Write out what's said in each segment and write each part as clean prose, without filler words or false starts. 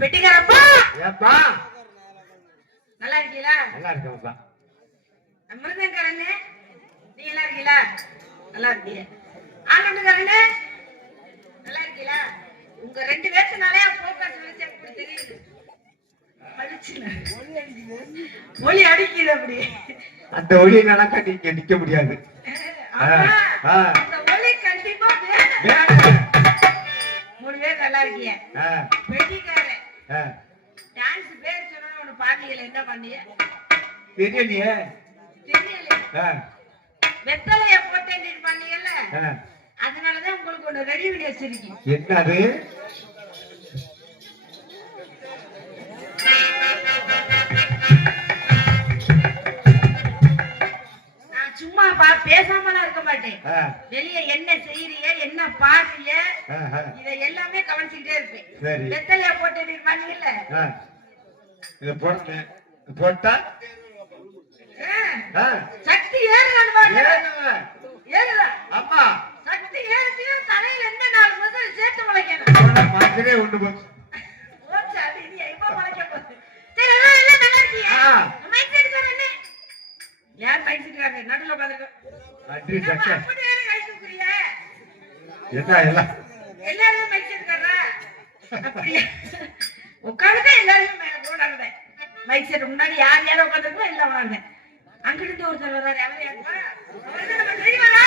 பெட்டிக்காரப்பா ஏப்பா நல்லா இருக்கீங்களா? நல்லா இருக்கேன்ப்பா. மிருதங்காரண்ணே நீ நல்லா இருக்கீங்களா? நல்லா இருக்கீங்க. ஆனந்தக்காரண்ணே நல்லா இருக்கீங்களா? உங்க ரெண்டு பேர்த்தனாலே போக்கஸ் வச்சு அப்படி தெரியுது. ஒளி அடிக்குது அப்படி. அந்த ஒளி நடக்க நீங்க நிக்க முடியாது. அந்த ஒளி கண்டிப்பா மூணு பேர் நல்லா இருக்கீங்க. பெட்டிக்காரன் டான்ஸ் பேர் சொன்னா ஒண்ணு பாத்தீங்களா? என்ன பண்ணீங்க? தெரியலையே. தெரியலையே. வெத்தலைய போட்டு பண்ணீங்கல்ல, அதனாலதான் உங்களுக்கு ஒண்ணு ரெடி பண்ணி வச்சிருக்கீங்க. என்னது? சும்மா பேசாமலாம் இருக்க மாட்டேன். வெளியே என்ன செய்யறீங்க, என்ன பாக்குறீங்க, இத எல்லாமே கவனிச்சுக்கிட்டே இருப்பேன். வெத்தலையா போட்டு பண்ணீங்கல்ல, இத போட்டா சக்தி ஏறுதா? அம்மா சக்தி ஏறுச்சு. தலையில என்ன 4 மாசம் சேர்த்து முளைக்கணும். மாசமே உண்டு போச்சு. போச்சு அது இனி எப்ப முளைக்க போகுது? சரி எல்லாம் நல்லா இருக்கீங்க. மைக் செட் காரனே யார் மைக் செட் காரனே நடுவுல உட்கார்ந்திருக்க. நன்றி சக்கே. அப்படியே கை தூக்குறீங்க. எல்லாம் எல்லாரும் மைக் செட் காரரா? அப்படியே உட்கார்ந்தா எல்லாரும் மேல போடாதே. மைக் செட் முன்னாடி யார் யாரோ உட்கார்ந்திருக்கோ எல்லாம் வாங்க. அங்கிருந்து ஒருத்தர் வர்றாரு. அவர் யாருப்பா? அவர் நம்ம தெரியுமாடா?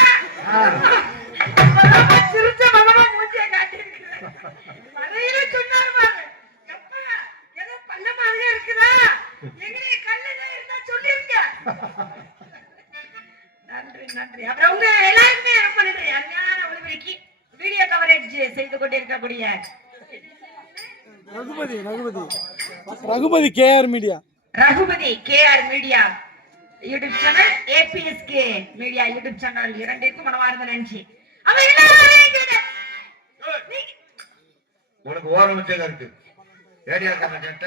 சிரிச்ச மகமா மூஞ்சியை காட்டியிருக்கிறார். மறையில சொன்னார் பாரு. எப்பா ஏதோ பல்ல மாதிரியா இருக்குதா? எங்கனே கல்லுதான் இருந்தா சொல்லிருங்க. நன்றி நன்றி. அப்புறம் உங்க எல்லாருக்குமே ரொம்ப நன்றி. அருமையான ஒளிபரப்பி வீடியோ கவரேஜ் செய்து கொண்டிருக்கக்கூடிய Raghupathi KR media, Raghupathi KR media YouTube channel, ABSK media YouTube channel இரண்டிற்கும் மனமார்ந்த நன்றி. உனக்கு ஓரம் வச்சதா இருக்கு. ஏரியாக்காரன் கேட்ட,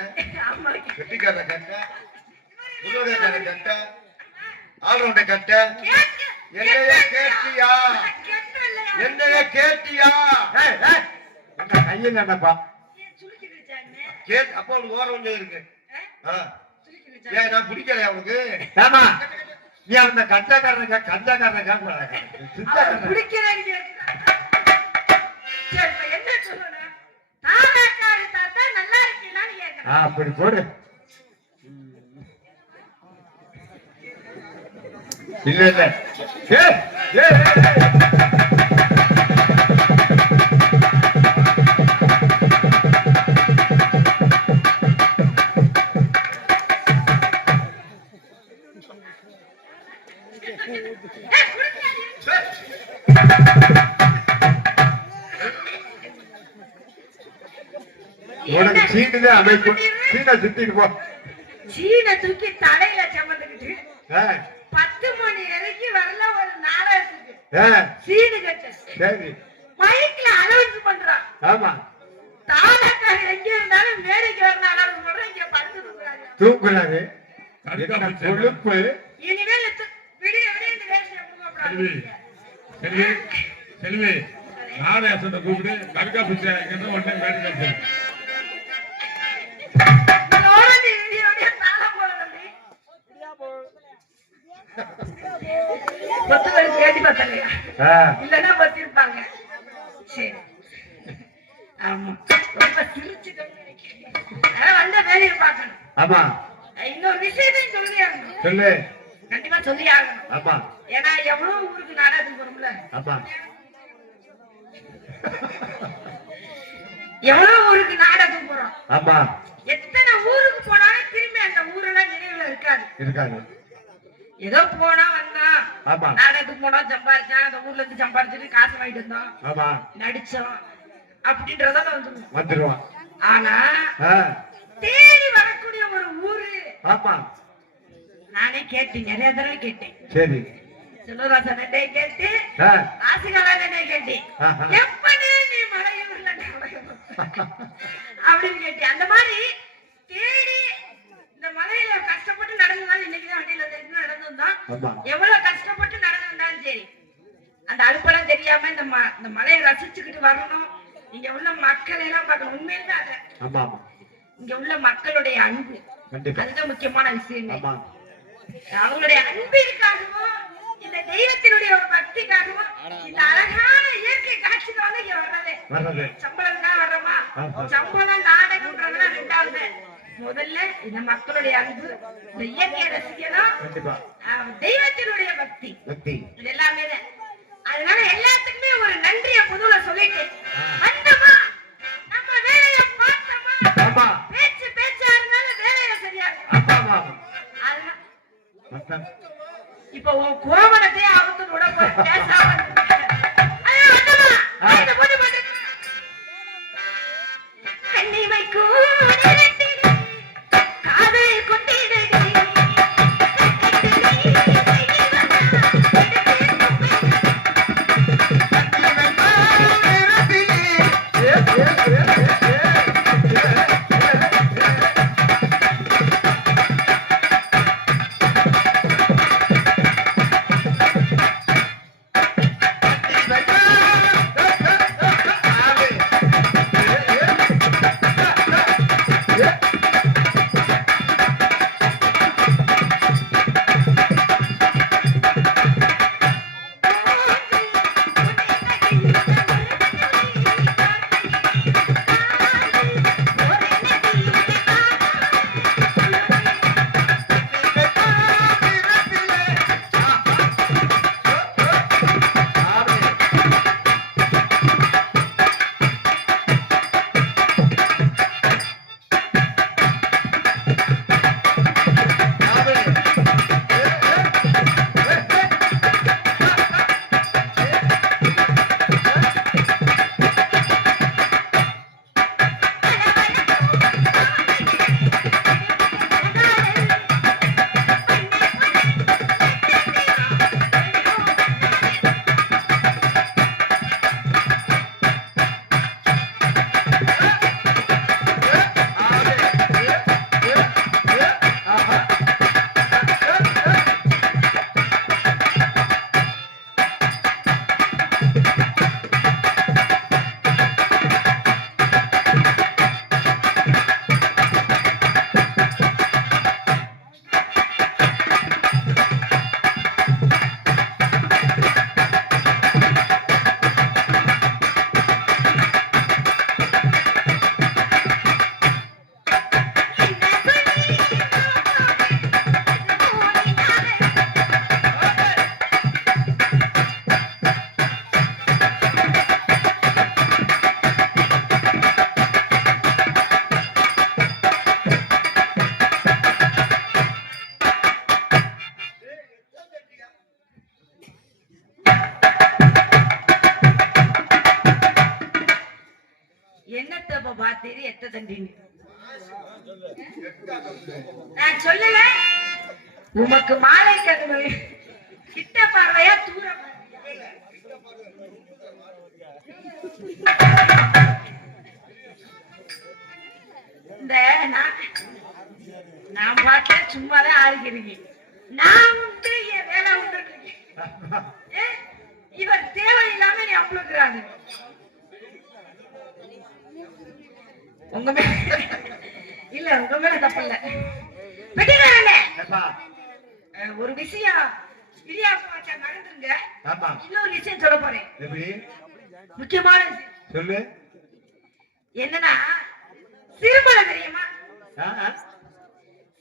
வெட்டிக்காரன் கேட்ட, முருகக்காரன் கேட்ட, ஆல்ரவுண்டை கேட்ட, என்னைய கேட்டியா? என்னைய கேட்டியா? கையில் என்னப்பா கேட்? அப்ப உனக்கு ஓரம் வச்சது இருக்கு. ஏன் நான் பிடிக்கலையா உனக்கு? ஆமா நீ அந்த கஞ்சாக்காரன் அப்படி போடு. இல்ல இல்ல உனக்கு சீட்டுதான் அமைப்பு. சீனை சுத்திட்டு போ. சீனை தூக்கி தலையில சமந்துக்கிட்டு 10 மணி வரைக்கும் வரல ஒரு நாடகத்துக்கு சீனு கட்ட. சரி மைக்ல அனௌன்ஸ் பண்றான். ஆமா தாராக்காக எங்க இருந்தாலும் மேடைக்கு வரணும் அனௌன்ஸ் பண்றேன். இங்க படுத்து தூக்குறாரு. கொழுப்பு. இனிமேல் விடிய விடிய இந்த வேலையை போகக்கூடாது. செல்வி செல்வி நாடகத்தை கூப்பிட்டு கவிதா பிச்சை உடனே மேடைக்கு இல்லன்னா பத்திருப்பாங்க. சரி ஆமா ரொம்ப சிரிச்சுட்டு வந்த வேலையை பார்க்கணும். ஆமா இன்னொரு விஷயத்தையும் சொல்லி கண்டிப்பா சொல்லி ஆகணும். ஆமா ஏன்னா எவ்வளவு ஊருக்கு நாடகத்துக்கு போறோம்ல. ஆமா எவ்வளவு ஊருக்கு நாடகம் போறோம். ஆமா. எத்தனை ஊருக்கு போனாலும் திரும்பி அந்த ஊரெல்லாம் நினைவுல இருக்காது. ஏதோ போனா வந்தான், நாடகத்துக்கு போனா சம்பாரிச்சான், அந்த ஊர்ல இருந்து சம்பாரிச்சுட்டு காசு வாங்கிட்டு வந்தோம், நடிச்சோம் அப்படின்றத வந்துருவான். ஆனா தேடி வரக்கூடிய ஒரு ஊரு. நானே கேட்டேன், நிறைய தடவை கேட்டேன். சரி, செல்வராசன் கேட்டு, ராசிகளான கேட்டேன், எப்பனே நீ மலையூர்ல அப்படின்னு கேட்டேன். அந்த மாதிரி தேடி இந்த மலையில கஷ்டப்பட்டு நடந்ததாலும் இன்னைக்குதான் வண்டியில நடந்துதான். எவ்வளவு கஷ்டப்பட்டு நடந்திருந்தாலும் சரி, அந்த அலுப்பெல்லாம் தெரியாம இந்த மலையை ரசிச்சுக்கிட்டு வரணும். இங்க உள்ள மக்களை எல்லாம் பார்க்கணும். உண்மையில்தான் இங்க உள்ள மக்களுடைய அன்பு, அதுதான் முக்கியமான விஷயம். அவங்களுடைய அன்பிற்காகவும் இந்த தெய்வத்தினுடைய ஒரு பக்திக்காகவும் இந்த அழகான இயற்கை காட்சிக்காக இங்க வர்றது. சம்பளம் தான் வர்றோமா, சம்பளம் நாடகம்ன்றதுனா ரெண்டாவது. முதல்ல இந்த மக்களுடைய அன்பு, இந்த இயற்கையை ரசிக்கணும், தெய்வத்தினுடைய பக்தி, இது எல்லாமே. அதனால எல்லாத்துக்குமே ஒரு நன்றிய பொதுவுல சொல்லிட்டு வந்தோமா, நம்ம வேலையை பார்த்தோமா, பேச்சு பேச்சா இருந்தாலும் வேலையில சரியா இருக்கும். இப்ப உன் கோவணத்தையே அவத்து விட போய் பேசாம நான் சொல்லல. உமக்கு மாலை கண்ணு கிட்ட பார்வையா தூர இந்த நான் பாட்ட சும்மாதான் ஆறுகிறீங்க. நான் உண்டு என் வேலை உண்டு. இவர் தேவையில்லாம நீ அவ்வளவுக்குறாங்க. உங்க மேல இல்ல, உங்க மேல தப்பு இல்ல. ஒரு விஷயம் நடந்துருங்க. இன்னொரு விஷயம் சொல்ல போறேன், முக்கியமான சொல்லு. என்னன்னா சிறுமலை தெரியுமா?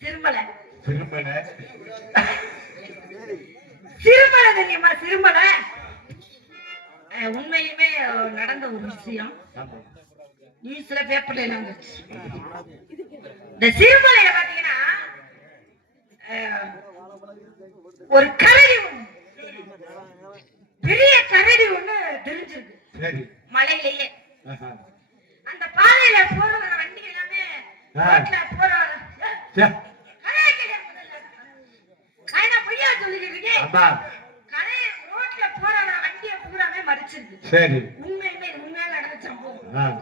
சிறுமலை சிறுமலை சிறுமலை தெரியுமா? சிறுமலை உண்மையுமே நடந்த ஒரு விஷயம். நியூஸ்ல பேப்பர்ல எல்லாம் வந்துச்சு. இந்த சிறுமலையில பாத்தீங்கன்னா ஒரு கரடி பெரிய கரடி ஒண்ணு தெரிஞ்சிருக்கு மலையிலேயே. அந்த பாதையில போற வர வண்டி எல்லாமே ரோட்ல போற பொய்யா சொல்லிக்கிட்டு இருக்கேன். ரோட்ல போற வர வண்டியை பூராமே மறிச்சிருக்கு. உண்மையுமே உண்மையில நடந்த சம்பவம்.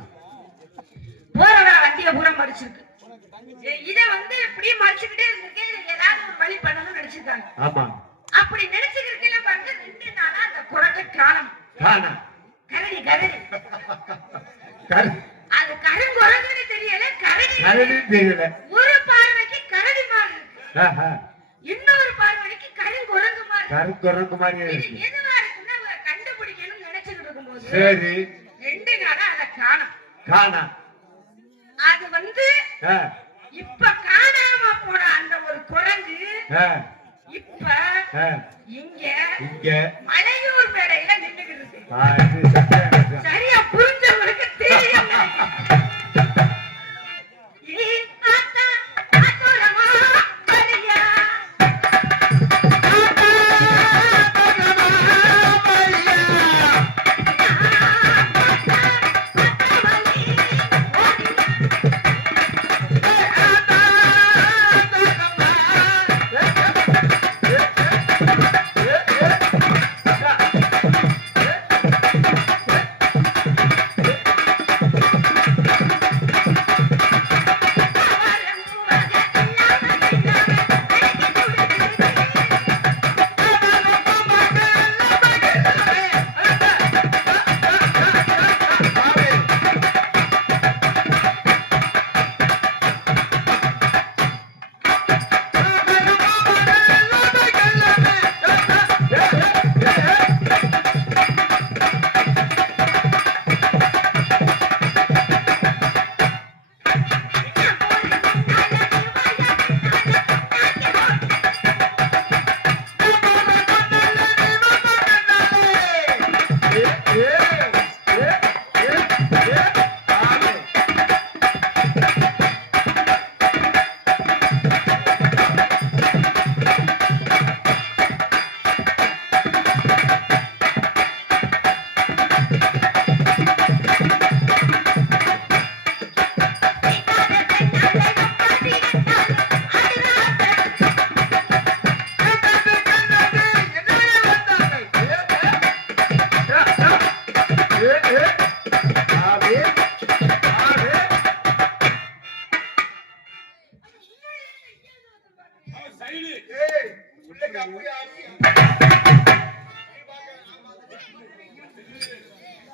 போற வர வண்டியை பூரா மறிச்சிருக்கு. இதை வந்து இப்படியே மறிச்சுக்கிட்டே இருக்கு. ஏதாவது ஒரு வழி பண்ணணும்னு நினைச்சிருக்காங்க. அப்படி நினைச்சுக்கிட்டு பாருங்க 2 நாளா அந்த குரங்கை காணோம். கரடி கரடி அது கருங்குரங்குன்னு தெரியல, கரடி தெரியல. ஒரு பார்வைக்கு கரடி மாதிரி இருக்கு, இன்னொரு பார்வைக்கு கருங்குரங்கு மாதிரி இருக்கு. எதுவா இருக்குன்னா கண்டுபிடிக்கணும்னு நினைச்சுக்கிட்டு இருக்கும்போது 2 நாளா அதை காணோம். அது வந்து இப்ப காணாம போன அந்த ஒரு குரங்கு இப்ப இங்க மலையூர் மேடையில நின்னுகிட்டு இருக்கு. சரியா புரிஞ்சவங்களுக்கு தெரியும்.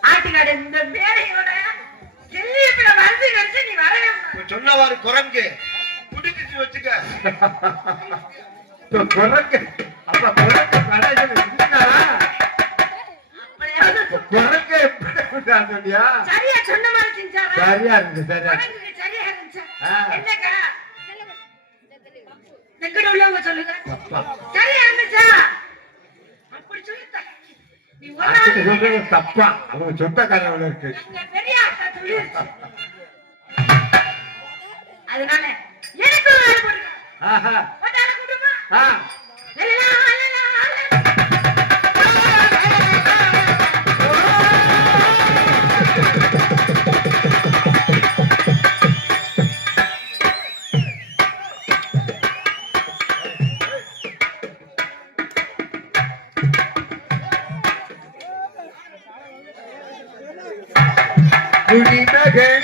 ஆட்டுக்காடு இந்த வேலையோட செல்லியத்துல வந்து கழிச்சு நீ வரவே சொன்னவாறு குரங்கு பிடிச்சிட்டு வச்சுக்க. குரங்கு அப்ப குரங்கு கடைகள் குரங்கு சொன்னியா? சரியா சொன்ன மாதிரி செஞ்சாரா? சரியா இருக்கு. சரியா இருந்துச்சா? என்னக்கா எங்கட உள்ளவங்க சொல்லுங்க. சரியா இருந்துச்சா? அப்படி சொல்லுதா நீ ஒரு தப்பா அவங்க சொந்த கதையில இருக்கு. பெரிய அக்கா சொல்லிருச்சு. அதனால எனக்கு ஒரு ஆள் போடுங்க. போட்டால கூடுமா? குடிமகளே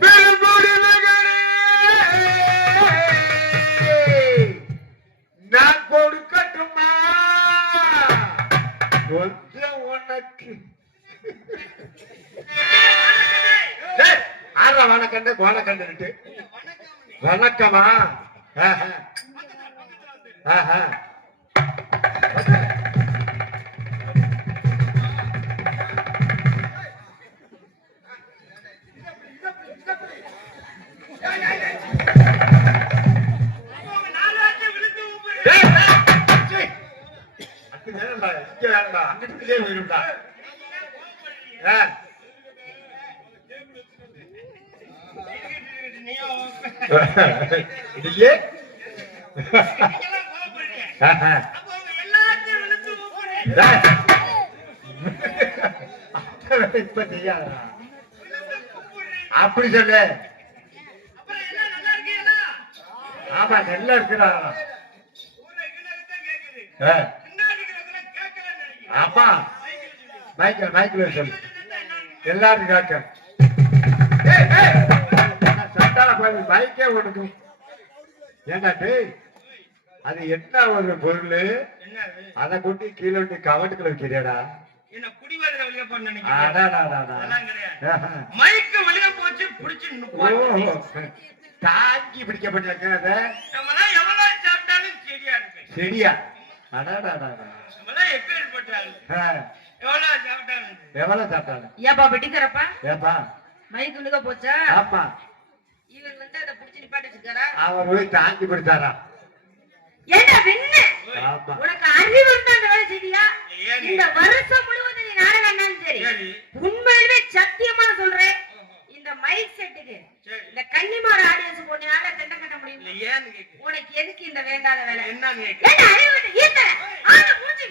பெருங்குடிமகளே நான் கொடுக்கட்டுமா கொஞ்சம் உனக்கு? ஆற வணக்கண்டு கோணக்கண்டு வணக்கமா? இல்லையே இப்ப செய்யாதா அப்படி சொல்லு. ஆமா நல்லா இருக்கிறா. ஆமா மைக்கில் சொல்லு எல்லாரும் கேட்க சட்டால போய் மைக்கே ஒடுக்கும். ஏண்டா டேய் அது என்ன ஒரு பொருள் அதை கொண்டு கீழே விட்டு கவட்டுக்குள்ள வைக்கிறியாடா? என்ன குடிவரத வெளிய போறேன்னு நினைக்கிறேன். அதெல்லாம் கிடையாது. மைக்கு வெளிய போச்சு புடிச்சு நிப்பாட்டு. தாங்கி பிடிக்கப்பட்டிருக்க நம்மலாம் எவ்வளவு சாப்பிட்டாலும் சரியா இருக்கு. சரியா? அடாடாடா. நம்மலாம் எப்பேர் போட்டாலும் எவ்வளவு சாப்பிட்டாலும். ஏப்பா வெட்டிக்கறப்பா? ஏப்பா மைக்கு உள்ள போச்சா? ஆமா. இவர் வந்து அத புடிச்சு நிப்பாட்டி வச்சிருக்காரா? அவர் போய் தாங்கி பிடிச்சாரா? ஏண்டா வெண்ண? ஆமா. உனக்கு அறிவு இருந்தா அந்த வேலை செய்தியா? இந்த வருஷம் முழுவதும் நீ நாடகம் ஆனாலும் சரி உண்மையிலே சத்தியமா சொல்றேன் இந்த மைக் செட்டுக்கு இந்த கன்னிமார் ஆடியன்ஸ் போனால தண்டம் கட்ட முடியும். ஏன்னு கேக்கு. உனக்கு எதுக்கு இந்த வேண்டாத வேலை? என்னன்னு கேக்கு. ஏண்டா அறிவு விட்டு ஈத்தற ஆளு மூஞ்சி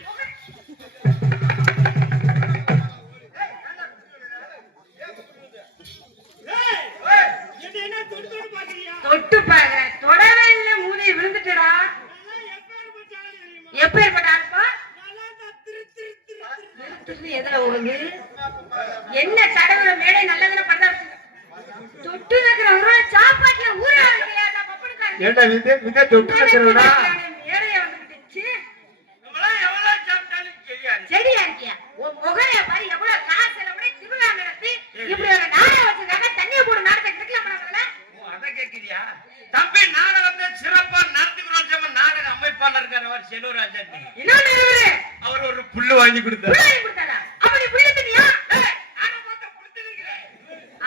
தொட்டு பாக்குற தொடவே இல்ல மூளை விழுந்துட்டடா. எப்பேற்பட்ட ஆள்பா? எதுல ஒழுங்கு என்ன தடவை மேடை நல்லதுல பண்ண தொட்டு வைக்கிறவங்க சாப்பாட்டுல ஊற வைக்கலையா? தொட்டு வைக்கிறவனா மேடைய வந்துச்சு. நம்மலாம் எவ்வளவு சாப்பிட்டாலும் சரியா இருக்கு. சரியா இருக்கியா? உன் முகரைய பாரு எவ்வளவு காசு எல்லாம் திருவிழா நடத்தி இப்படி ஒரு நாடகம் வச்சிருக்காங்க. தண்ணியை போடு நாடகத்தை கிடைக்கல பண்ணாங்கல்ல. அத கேக்குறியா? தம்பி நாடகத்தை சிறப்பா நடத்துகிறோம் சொன்ன நாடக அமைப்பாளர் இருக்கார் செல்வராஜன். இன்னொன்னு அவர் ஒரு புல்லு வாங்கி கொடுத்தாரு. புல்லு வாங்கி கொடுத்தாரா? அப்படி புல்லு தினியா? ஆனா பார்த்த புல்லு தின்னுகிறேன்.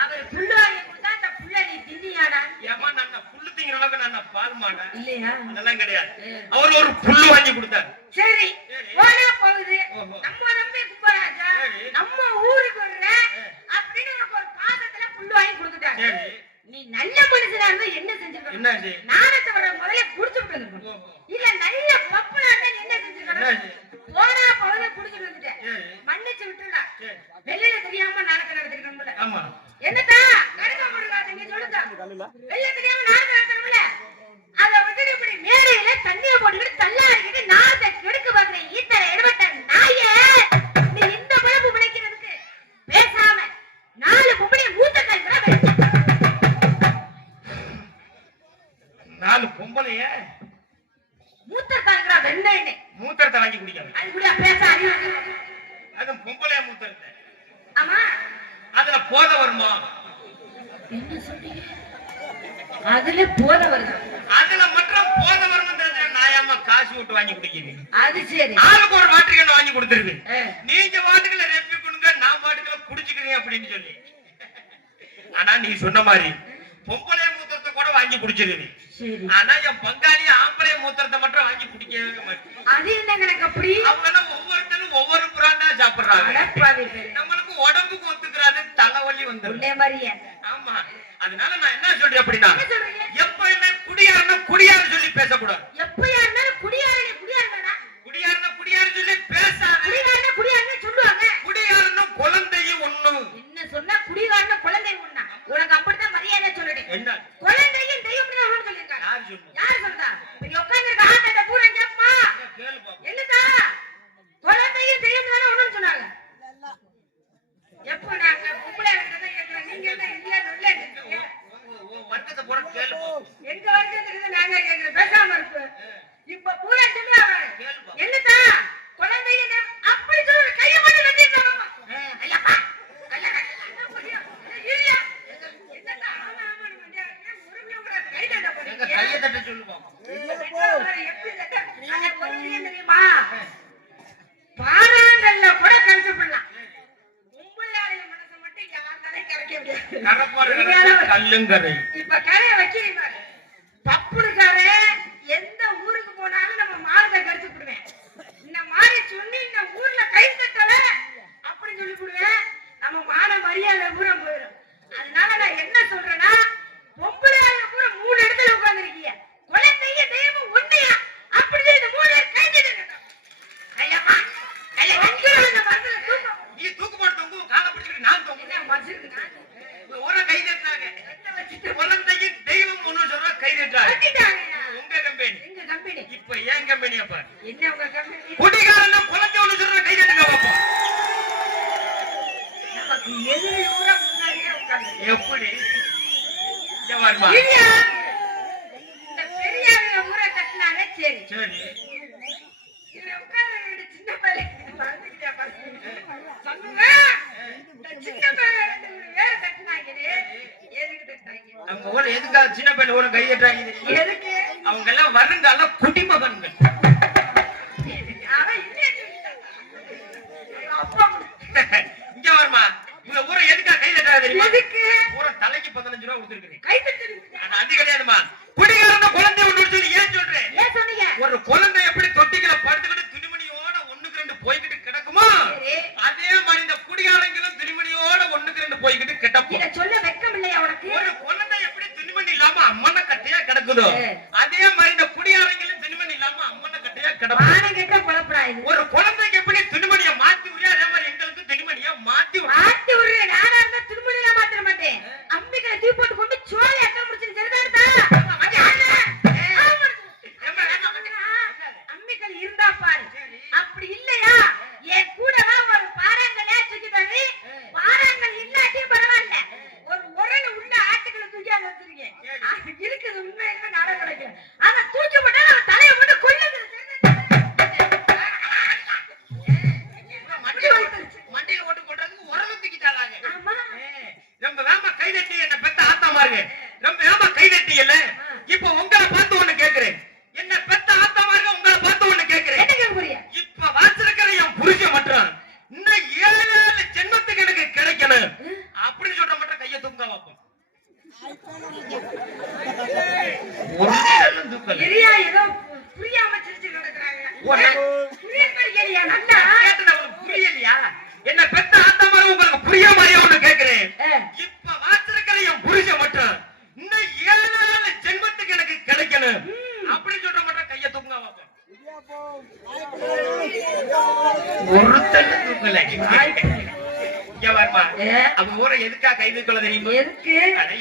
அவர் புல்லு வாங்கி கொடுத்தா அந்த புல்ல நீ தினியாடா? ஏமா நான் புல்லு திங்கிற அளவுக்கு நான் பால் மாடா இல்லையா? அதெல்லாம் கிடையாது. அவர் ஒரு புல்லு வாங்கி கொடுத்தாரு. சரி போனா போகுது. நம்ம நம்பி குப்பராஜா நம்ம ஊருக்கு வர்ற அப்படின்னு உனக்கு ஒரு பாதத்துல புல்லு வாங்கி கொடுத்துட்டாங்க. நீ நல்ல மனுஷனா இருந்தா என்ன செஞ்சிருக்க? என்ன செய்? நாடகத்தை வர முதல்ல குடிச்சு விட்டு இல்ல நல்ல பப்பலா இருந்தா என்ன செஞ்சிருக்க? போனா போகுது குடிச்சு வந்துட்டேன். மன்னிச்சு விட்டுடலாம். வெளியில தெரியாம நாடகம் நடத்திருக்கணும்ல. ஆமா. என்னதா நடுக்க முடியல நீங்க சொல்லுங்க. வெளியில தெரியாம நாடகம் நடத்தணும்ல. அத விட்டுட்டு இப்படி மேடையில தண்ணிய போட்டுக்கிட்டு தள்ளாடிக்கிட்டு நாடகத்தை கெடுக்க பாக்குற ஈத்தர எடுபட்ட நாயே. நீ இந்த பழப்பு பிழைக்கிறதுக்கு பேசாம 4 பொம்பளைய மூத்த கல்றா. 4 பொம்பளைய மூத்த கல்றா வெண்ணெய் மூத்திரத்தை வாங்கி குடிக்காம. அது கூட பேச அறிவு. அது பொம்பளைய மூத்திரத்தை. ஆமா. அதுல போத வருமா? என்ன சொல்றீங்க? அதுல போத வருது. அதுல மட்டும் போத வரும்ன்றது நாயாம காசு விட்டு வாங்கி குடிக்கிறீங்க. அது சரி. ஆளுக்கு ஒரு வாட்டர் வாங்கி கொடுத்துருக்கு. நீங்க வாட்டுக்குள்ள ரெப்பி கொடுங்க நான் வாட்டுக்குள்ள குடிச்சுக்கிறீங்க அப்படின்னு சொல்லி. ஆனா நீ சொன்ன மாதிரி பொம்பளை மூத்திரத்தை கூட வாங்கி குடிச்சிருக்கீங்க. ஆனா என் பங்காளி ஆம்பளை மூத்திரத்தை மட்டும் வாங்கி குடிக்கவே மாட்டேன். அது என்ன கணக்கு அப்படி? அவங்க எல்லாம் ஒவ்வொருத்தரும் ஒவ்வொரு பிராண்டா சாப்பிடுறாங்க. நம்மளுக்கு உடம்புக்கு ஒத்துக்கிறாது தலைவலி வந்துடும். ஆமா. அதனால நான் என்ன சொல்றேன் அப்படின்னா எப்பயுமே குடியாருன்னு சொல்லி பேசக்கூடாது. எப்பயா இருந்தாலும் குடியாருன்னு குடியாருன்னு சொல்லி பேசாத. குடியாருன்னு சொல்லுவாங்க. குடியாருன்னு குழந்தையும் ஒண்ணு. என்ன சொன்னா குடியாருன்னு குழந்தை ஒண்ணா? உனக்கு அப்படித்தான் மரியாதை சொல்லுறேன். என்ன குழந்தையும் தெய்வம்னு அவன் சொல்லிருக்காங்க. யார் சொல்லுங்க? யார் சொல்றா? இப்ப உட்கார்ந்திருக்க ஆட்டை பூரா கேப்பா. என்னடா குழந்தையும் தெய்வம்னு ஒண்ணு சொன்னாங்க. எப்போ நான் பொம்பளை இருக்கறத கேக்குறேன். நீங்க என்ன இல்ல இல்ல வர்க்கத்தை போற கேளு. எங்க வர்க்கத்துக்கு நாங்க கேக்குறோம். பேசாம இருக்கு. இப்ப பூரா சொல்றாங்க. என்னடா குழந்தைங்க அப்படி சொல்ற கைய மட்டும் வெட்டிட்டாங்க. ஐயப்பா என்ன புரியா? இல்லையா? என்னடா ஆமா ஆமா மண்டியா முருங்க கூட கைதட்ட போறீங்க. கைய தட்ட சொல்லுவோம். எப்படி தட்ட? அங்க ஒரு விஷயம் தெரியுமா? பாறாங்கல்ல கூட கன்சு பண்ணலாம். உம்பளையாளி மனச மட்டும் யாராலே கரைக்க முடியாது. கரப்பாற கல்லுங்கரை. இப்ப கரைய வைக்கிறீங்க. பப்புடுக்காரே எந்த ஊருக்கு போனாலும் நம்ம மானத்தை கடிச்சு விடுவேன். இந்த மாதிரி சொல்லி இந்த ஊர்ல கை தட்டல அப்படி சொல்லி விடுவேன். நம்ம வருமா இல்லையா? இந்த பெரியார் ஊரை கட்டினாலே சரி சரி இதுல உட்கார்ந்து சின்ன பையன் மறந்துக்கிட்டே சொல்லுங்க. இந்த சின்ன பையன் ரெண்டு மூணு வேலை கட்டினாங்களே எதுக்கு கட்டினாங்க? அவங்க ஊர்ல எதுக்காக சின்ன பையன் ஊரை கை தட்டுறாங்க தெரியுமா? எதுக்கு? அவங்க எல்லாம் வருங்கால குடிமகன்கள். அவன் இல்லையே சொல்லிட்டான். அப்பா இங்க வருமா இவங்க ஊரை எதுக்காக கை தட்டுறாங்க தெரியுமா? எதுக்கு? ஊரை தலைக்கு 15 ரூபா கொடுத்துருக்கேன். கை தட்டி அது கிடையாதுமா. குடிகாரன குழந்தை ஒண்ணு சொல்லி ஏன் சொல்றேன்? ஏன் சொன்னீங்க? ஒரு குழந்தை எப்படி தொட்டிக்குள்ள படுத்துக்கிட்டு துணிமணியோட 1க்கு 2 போய்கிட்டு கிடக்குமோ அதே மாதிரி இந்த குடிகாரங்களும் துணிமணியோட 1க்கு 2 போய்கிட்டு கிடக்கும். இத சொல்ல வெட்கம் இல்லையா உனக்கு? ஒரு குழந்தை எப்படி துணிமணி இல்லாம அம்மன கட்டையா கிடக்குதோ அதே மாதிரி இந்த குடிகாரங்களும் துணிமணி இல்லாம அம்மன கட்டையா கிடக்கும். மானம் கெட்ட குழப்பறா இது. ஒரு குழந்தைக்கு எப்படி துணிமணியை மாத்தி விடுறியோ அதே மாதிரி எங்களுக்கு துணிமணியை மாத்தி விடு. மாத்தி விடுற நானா இருந்தா திருமணியா மாத்திர மாட்டேன். அம்பிகளை தூக்கி போட்டு கொண்டு சோழி அக்கா முடிச்சு சரிதான்டா. அம்பிகள் இருந்தா பாரு. அப்படி இல்லையா என் கூட வா ஒரு பாறாங்கல்ல தூக்கி தரி. பாறாங்கல் இல்லாட்டி பரவாயில்ல. ஒரு உரல உள்ள ஆட்டுகளை தூக்கி அங்க வச்சிருக்கேன். இருக்குது உண்மையில நாடகம் கிடைக்கும். ஆனா தூக்கி போட்டா அவன் தலையை போட்டு கொல்லுது. மண்டையில ஓட்டு போடுறதுக்கு உரல தூக்கிட்டாங்க. ஆமா ரொம்ப வேமா கை தட்டி என்ன பெத்த ஆத்தா மாருங்க. ரொம்ப வேமா கை தட்டியல. இப்போ உங்களை பார்த்து ஒண்ணு கேக்குறேன். என்ன பெத்த ஆத்தா மாருங்க உங்களை பார்த்து ஒண்ணு கேக்குறேன். என்ன கேட்க போறியா? இப்ப வாசிருக்கிற என் புருஷன் மட்டும் இன்னும் 7 ஜென்மத்துக்கு எனக்கு கிடைக்கணும் அப்படின்னு சொல்ற மட்டும் கையை தூங்க வைப்போம். ஒரு தூக்கல எரியா ஏதோ புரியாம சிரிச்சு நடக்கறாங்க. புரியவே இல்லையா நன்னா? புரியலையா? என்ன பெத்த ஆத்தா மாருங்க உங்களுக்கு புரிய மாதிரியா ஒண்ணு கேக்குறேன். இப்ப வாசிருக்கிற என் புருஷன் மட்டும் இன்னும் 7 ஜென்மத்துக்கு எனக்கு கிடைக்கணும் அப்படின்னு சொல்ற மட்டும் கையை தூங்க வைப்போம். ஒருத்தன் தூக்கல. இங்க வருமா அவங்க ஊரை எதுக்கா கைது கொள்ள தெரியுமா? எதுக்கு?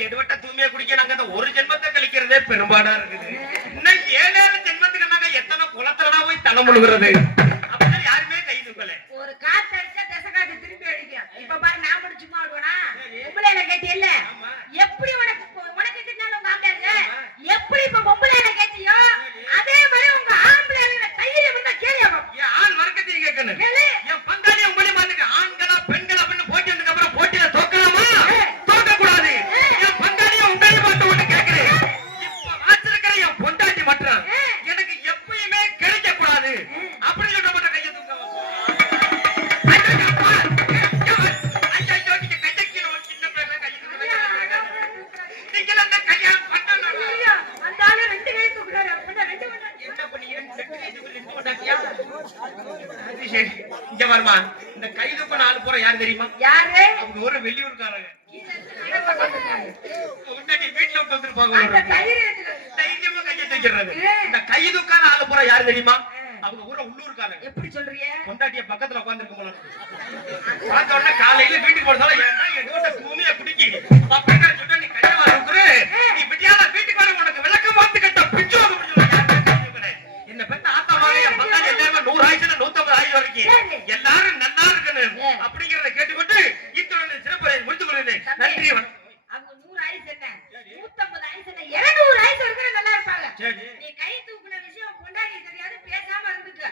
எடுவட்ட தூய்மையா குடிக்க நாங்க ஒரு ஜென்மத்தை கழிக்கிறதே பெரும்பாடா இருக்குது. இன்னும் 7 ஜென்மத்துக்கு நாங்க எத்தனை குளத்துலதான் போய் தலை முழுகிறது. அப்பதான் யாருமே கை தூக்கல. ஒரு காத்து அடிச்சா தசை காத்து திரும்பி அடிக்கும். இப்ப பாரு நான் மட்டும் சும்மா விடுவேனா? பொம்பளையில கேட்டியல்ல? எப்படி உனக்கு தின்னாலும் உங்க ஆம்பளைங்க எப்படி இப்ப பொம்பளையில கேட்டியோ அதே மாதிரி உங்க ஆம்பளைங்க கையில வந்தா கேளியா? என் ஆண் வர்க்கத்தையும் கேட்கணும். கேளு. என் பங்காளி உங்களே மாத்துக்கு ஆண்களா பெண்களா அப்படின்னு போட்டி வந்ததுக்கு அப்புறம் போட்டியில தோக்கலாமா தோக்க கூடாது. என் பங்காளியை உங்களே பார்த்து ஒண்ணு கேட்கிறேன். இப்ப வாச்சிருக்கிற என் பொண்டாட்டி மட்டும் எனக்கு எப்பயுமே கிடைக்க கூடாது அப்படின்னு சொல்ற மட்டும் கையை தூக்க இங்க வருமா இந்த கைதுக்கு 4 போற யாரு தெரியுமா? யாரு? அவங்க ஒரு வெளியூர்காரங்க. வீட்டுல விட்டு அந்த வந்துருப்பாங்க. தயிர் எடுத்து தைரியமா கையை தூக்கிறது. இந்த கைதுக்கான 4 போற யாரு தெரியுமா? அவங்க ஊர உள்ளூர்காரங்க. எப்படி சொல்றீங்க? பொண்டாட்டிய பக்கத்துல உட்கார்ந்திருக்கும் போல பார்த்த உடனே காலையில வீட்டுக்கு போறதால ஏன்னா எதோட பூமியை குடிக்கி பப்பக்கார சொல்லிட்டு நீ கையவா இருக்கிற நீ விட்டியால வீட்டுக்கு வர உனக்கு விளக்க மாத்து கட்ட பிச்சு என்ன பெத்த ஆத்தாவாக என் பங்காளி எல்லாருமே 100 ஆயிரத்துல 150 ஆயிரம் வரைக்கும் எல்லாரும் நல்லா இருக்கணும் அப்படிங்கறத கேட்டுக்கொண்டு இத்துடன் சிறப்பு முடித்துக் கொள்கிறேன். நன்றி வணக்கம். அவங்க 100 ஆயிரம் என்ன 150 ஆயிரம் என்ன 200 ஆயிரம் வரைக்கும் நல்லா இருப்பாங்க. நீ கை தூக்குன விஷயம் பொண்டாட்டி தெரியாது பேசாம இருந்துக்க.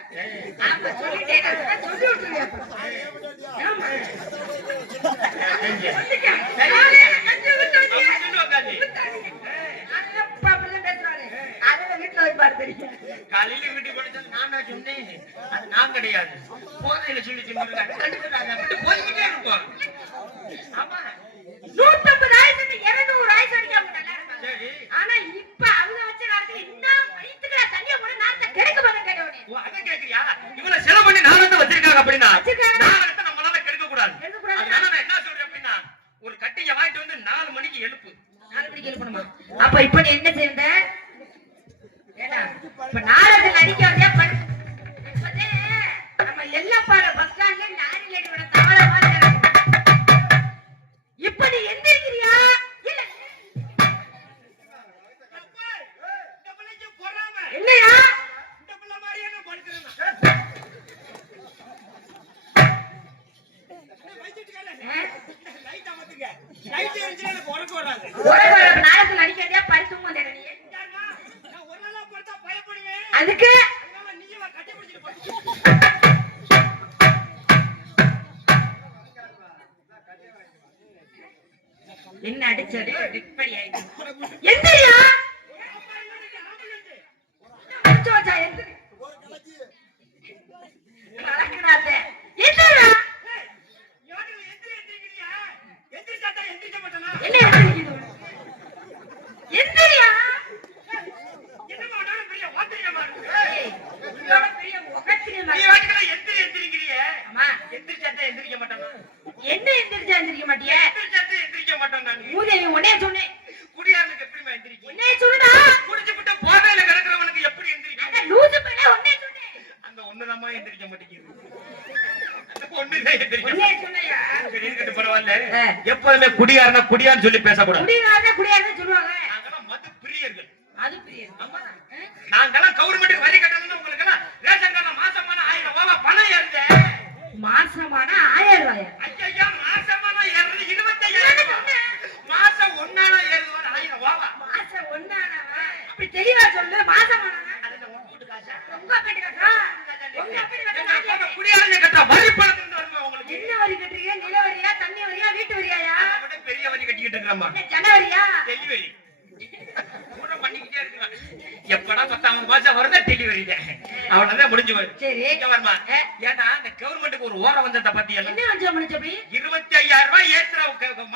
ஆமா சொல்லிட்டேன் நான் சொல்லி விட்டுறேன். ஆமா சொல்லிக்க. நானே கஞ்சி ஊத்துறேன். அப்பா அப்படிதான் பேசுறாரு. அதெல்லாம் வீட்டுல போய் பாரு தெரியும். காலையில வீட்டுக்கு போனது நான் சொன்னேன். அது நான் கிடையாது. போதையில சொல்லிட்டு கண்டுக்கிட்டு போய்கிட்டே இருப்போம். ஆமா 150 ஆயிரம் 200 ஆயிரம் வரைக்கும் அவங்க நல்லா இருப்பாங்க. ஆனா இப்ப அவங்க வச்ச நேரத்துல இன்னும் வயித்துக்குள்ள தண்ணிய போட நான் கெடுக்க போறேன் கேட்டவனே. ஓ அத கேக்குறியா? இவள செலவு பண்ணி நாரத்தை வச்சிருக்காங்க அப்படினா நாரத்தை நம்மளால கெடுக்க கூடாது. அதனால நான் என்ன சொல்றேன் அப்படினா ஒரு கட்டிய வாங்கிட்டு வந்து 4 மணிக்கு எழுப்பு. 4 மணிக்கு எழுப்பணுமா? அப்ப இப்ப நீ என்ன செய்வ? ஏடா இப்ப நாரத்தில் அடிக்க வந்தே இப்பதே நம்ம எல்லப்பாற பஸ் ஸ்டாண்ட்ல லாரி லேடி விட தவளை மாதிரி இருக்கு. இப்ப நீ எந்திரிக்கிறியா? இல்ல இந்த பிள்ளைக்கு பொறாம இல்லையா? இந்த பிள்ளை மாதிரியே நான் படுக்கிறேன். என்ன வச்சிட்டு இருக்கல? லைட் அமத்தி லைட் எரிஞ்சா எனக்கு உறக்க வராது. ஒரு நாளத்துல அடிக்காதே பரிசும் வந்தேன் நீ. நான் ஒரு நாளா பார்த்தா பயப்படுவேன். அதுக்கு அதனால நீயே வா கட்டி பிடிச்சிட்டு போ. என்ன அடிச்சது இப்படி ஆயிடுச்சு. எந்திரியா முடிச்சு வச்சா எந்திரி நடக்கிறாதே எந்திரா என்ன எந்திரிக்குது எந்திரியா பெரிய உகத்திலே என்ன எந்திரிச்சா எந்திரிக்க மாட்டியே மூதேவி உடனே சொன்னேன் உடனே சொல்லுடா போதையில கிடக்கிறவனுக்கு எப்படி எந்திரிக்கும்? அந்த லூசு பையனே உடனே சொன்னேன் அந்த ஒண்ணுதாம்மா எந்திரிக்க மாட்டேங்குது. ஒண்ணுதான் எந்திரிக்க உடனே சொன்னையா சரி, இருக்கட்டும், பரவாயில்ல. எப்போதுமே குடியாரனா குடியான்னு சொல்லி பேசக்கூடாது. குடியாரன்னு சொல்லுவாங்க. நாங்கெல்லாம் மது பிரியர்கள். அது பிரியர். ஆமா. நாங்கெல்லாம் கவர்மெண்ட்டுக்கு வரி கட்டணும்னு உங்களுக்கு எல்லாம் ரேஷன் கார்டுல மாசமான 1000 ரூபாய் பணம் ஏறுதே. மாசமான 1000 ரூபாயா? ஐயா, மாசமான ஏறுறது 25000 ரூபாய். மாசம் ஒண்ணானா ஏறுது 1000 ரூபாய். மாசம் ஒண்ணானா? அப்படி தெளிவா சொல்லு. மாசமான அதுல உங்க வீட்டு காசா? உங்க வீட்டு காசா? உங்க வீட்டு காசா? குடியாரங்க கட்ட வரி பணம் இருந்து வருமா உங்களுக்கு? என்ன வரி கட்டுறீங்க? நில வரியா, தண்ணி வரியா, வீட்டு வரியாயா? அதை விட பெரிய வரி கட்டிக்கிட்டு இருக்கறமா. ஜனவரியா? டெலிவரி. கூட பண்ணிக்கிட்டே இருக்கான். எப்படா 10 மாசம் வருதா டெலிவரி தான். அவனதான் முடிஞ்சு போய். சரி. இங்க வரமா. ஏன்னா அந்த கவர்மெண்ட்டுக்கு ஒரு ஓரம் வந்தத பத்தியெல்லாம் என்ன வஞ்சம் முடிச்சபடி? 25000 ரூபாய் ஏத்துற